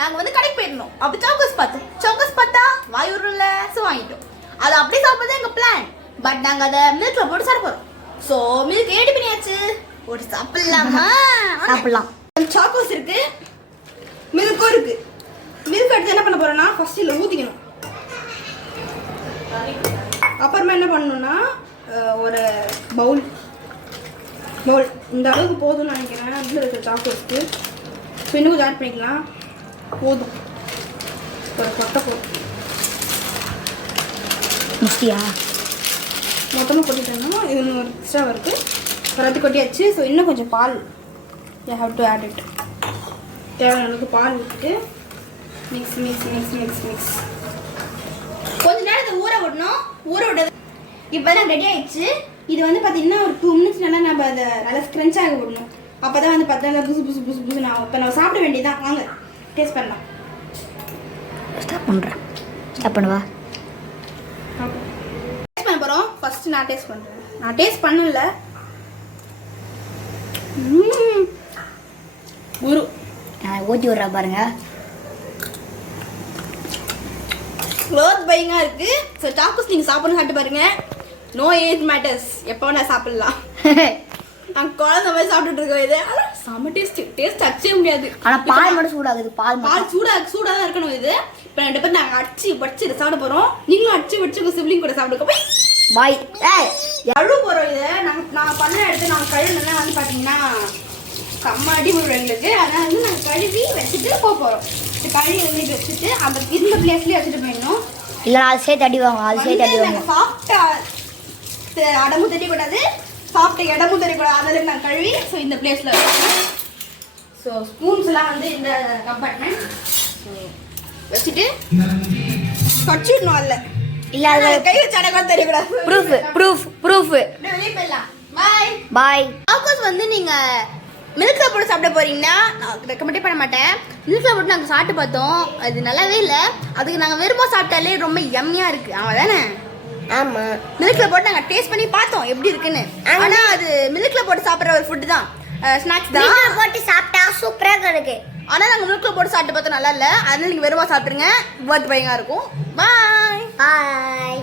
நாங்கள் வந்து கடைக்கு போயிருந்தோம். அப்போ சோக்கஸ் பார்த்தோம். சோக்கஸ் பார்த்தா வாயூரில் ஸோ வாங்கிட்டோம். அது அப்படியே சாப்பிட்றது எங்கள் பிளான். பட் நாங்கள் அதை மில்கில் போட்டு சாப்பிட போகிறோம். ஸோ மில்க் ரெடி பண்ணியாச்சு. ஒரு சாப்பிடலாமா? சாப்பிடலாம். சாக்கோஸ் இருக்கு, மில்க்கும் இருக்கு. மில்க் எடுத்து என்ன பண்ண போறோம்னா ஃபர்ஸ்ட் இதில் ஊற்றிக்கணும். அப்புறமா என்ன பண்ணணும்னா ஒரு பவுல் இந்த அளவுக்கு போதும்னு நினைக்கிறேன். இதில் இருக்கிற சாக்கோஸ்க்கு ஸோ இன்னும் கொஞ்சம் ஆட் பண்ணிக்கலாம். போதும், ஒரு கொட்டை போதும். முஸ்டியா மொத்தமாக கொட்டிட்டோம்னா இது இன்னும் ஒரு எக்ஸ்ட்ரா இருக்குது. எல்லாத்தையும் கொட்டியாச்சு. ஸோ இன்னும் கொஞ்சம் பால் you have to add it. தேவையான அளவுக்கு பால் விட்டுட்டு mix mix mix mix mix கொஞ்ச நேரத்தை ஊற விடணும். ஊற விட்டது இப்போ தான் ரெடி ஆயிடுச்சு. இது வந்து பார்த்தீங்கன்னா ஒரு 2 மினிட்ஸ் நல்லா நம்ம அதை நல்லா ஸ்க்ரன்ச் ஆக விடணும். அப்போ தான் வந்து பார்த்தா புதுசு புதுசு புதுசு புதுசு நான் இப்போ நம்ம சாப்பிட வேண்டியதான். வாங்க டேஸ்ட் பண்ணலாம். ஸ்டாப் பண்ணுறேன். ஸ்டாப் பண்ணுவா. டேஸ்ட் பண்ண போகிறோம். ஃபஸ்ட்டு நான் டேஸ்ட் பண்ணுறேன். நான் டேஸ்ட் பண்ணல. குரு ஊற்றி விட்றா பாருங்க. க்ளோத் பையிங்காக இருக்குது. ஸோ சாக்கோஸ் நீங்கள் சாப்பிடணும் சாப்பிட்டு பாருங்க. நோ ஏஜ் மேட்டர்ஸ், எப்போ வேணா சாப்பிடலாம். நாங்கள் குழந்தை மாதிரி சாப்பிட்டுட்டு இருக்கோம். இது ஆனால் செம்ம டேஸ்ட் அடிச்சே முடியாது. ஆனால் பால் மட்டும் சூடாகுது. பால் சூடாக தான் இருக்கணும். இது இப்போ 2 பேர் நாங்கள் அடிச்சு படிச்சு இதை சாப்பிட போகிறோம். நீங்களும் அடிச்சு படிச்சு உங்கள் சிப்ளிங் கூட சாப்பிடுங்க. போய் பாய் எவ்வளோ போகிறோம். இதை நான் பண்ண எடுத்து நாங்கள் கழுவுனா வந்து பார்த்தீங்கன்னா செம்ம அடி விடுவோம் எங்களுக்கு. அதனால் வந்து நாங்கள் கழுவி வச்சுட்டு போகிறோம். கழுவி வந்து வச்சுட்டு அந்த இந்த பிளேஸ்லேயே வச்சுட்டு போயிடணும். இல்லை அது சேர்த்து அடிவாங்க. அது சேர்த்து அடிவாங்க. சாப்பிட்ட இடமும் தெரியக்கூடாது, சாப்பிட்ட இடமும் தெரியக்கூடாது. அதில் நான் கழுவி ஸோ இந்த பிளேஸில் வச்சுருக்கேன். ஸோ ஸ்பூன்ஸ்லாம் வந்து இந்த கம்பார்ட்மெண்ட் வச்சுட்டு கடிச்சிடணும். அதில் இல்லை அது கை வச்ச அடையாளம் தெரியக்கூடாது. ப்ரூஃப் வெளியே போயிடலாம். பாய் பாய். சாக்கோஸ் வந்து நீங்கள் மில்கில் போட்டு சாப்பிட போறீங்கன்னா நான் ரெக்கமெண்டே பண்ண மாட்டேன். மில்கில் போட்டு நாங்கள் சாப்பிட்டு பார்த்தோம். அது நல்லாவே இல்லை. அதுக்கு நாங்கள் வெறுமா சாப்பிட்டாலே ரொம்ப யம்மியாக இருக்குது. ஆமாம் தானே? ஆமாம். மில்கில் போட்டு நாங்கள் டேஸ்ட் பண்ணி பார்த்தோம் எப்படி இருக்குன்னு. ஆனால் அது மில்கில் போட்டு சாப்பிட்ற ஒரு ஃபுட்டு தான், ஸ்நாக்ஸ் தான். போட்டு சாப்பிட்டா சூப்பராக இருக்கு. ஆனால் நாங்கள் மில்கில் போட்டு சாப்பிட்டு பார்த்தோம் நல்லா இல்லை. அதனால நீங்கள் வெறுமா சாப்பிட்ருங்க. ஒர்த் பையங்க இருக்கும். பாய் பாய்.